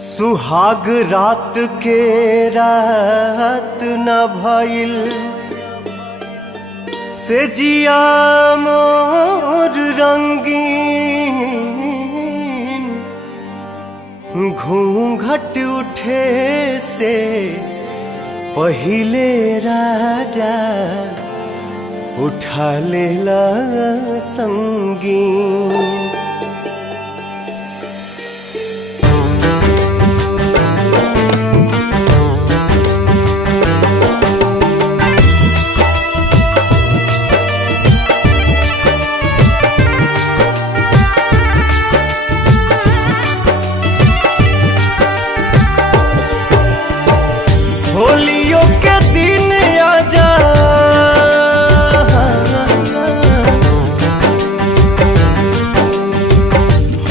सुहाग रात के रात न भइल से जिया मोर रंगीन। घूंघट उठे से पहिले राजा उठा लेला संगीन। होलियों के दिन आजा,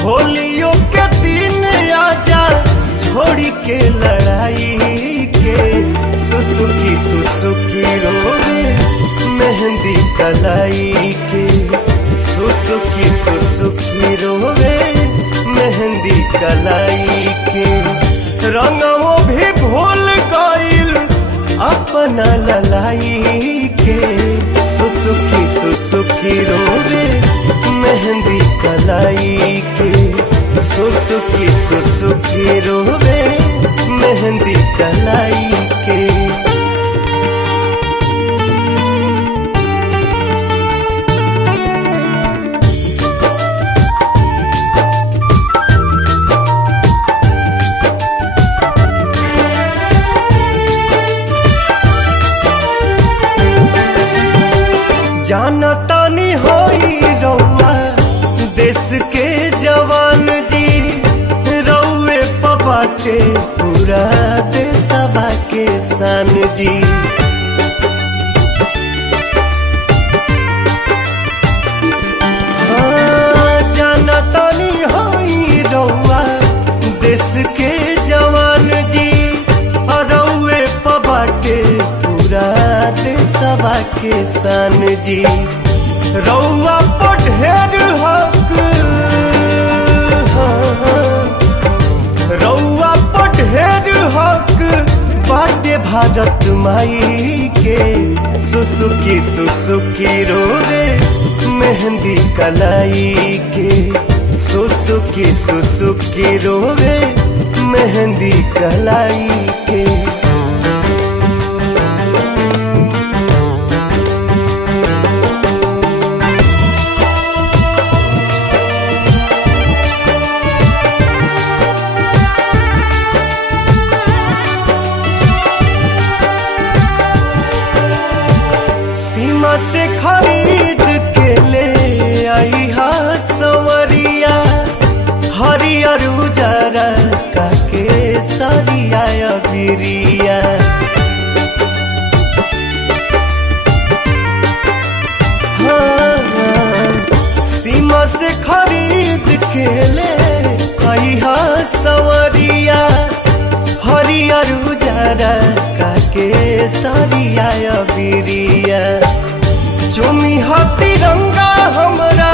होलियों के दिन आजा, छोड़ी के लड़ाई के सुसुकी सुसुकी रोवे मेहंदी कलाई के। सुसुकी सुसुकी रोवे मेहंदी कलाई के। रंगों भी भूल गइल अपना ललाई के। सुसुकी सुसुकी रोवे मेहंदी कलाई के। सुसुकी सुसुकी रोवे मेहंदी कलाई के। जाना तानी होई रउआ देश के जवान जी। रउए पबाटे पूरा देशवा के सान जी। हाँ, जाना तानी होई रउआ देश के जवान जी। रउए पबाटे पूरा देशवा के सान जी। रउआ पर ढेर हक, रउआ पर ढेर हक बाटे भारत माई के। सुसुकी सुसुकी रोवे मेहंदी कलाई के। सुसुकी सुसुकी रोवे मेहंदी कलाई के। सीमा से खरीद के ले आई हा संवरिया। हरियर उजरा काके सरिया बिरिया। हाँ, सीमा से खरीद के ले आई हा संवरिया। हरियर उजरा काके सरिया बिरिया। चुमी हा तिरंगा हमरा,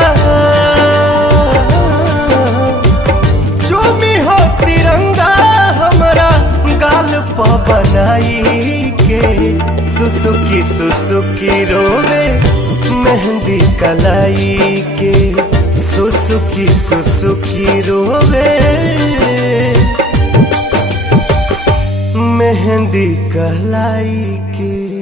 चुमी हा तिरंगा हमरा गाल प बनाई के। सुसुकी सुसुकी रोवे मेहंदी कलाई के। सुसुकी सुसुकी रोवे मेहंदी कलाई के।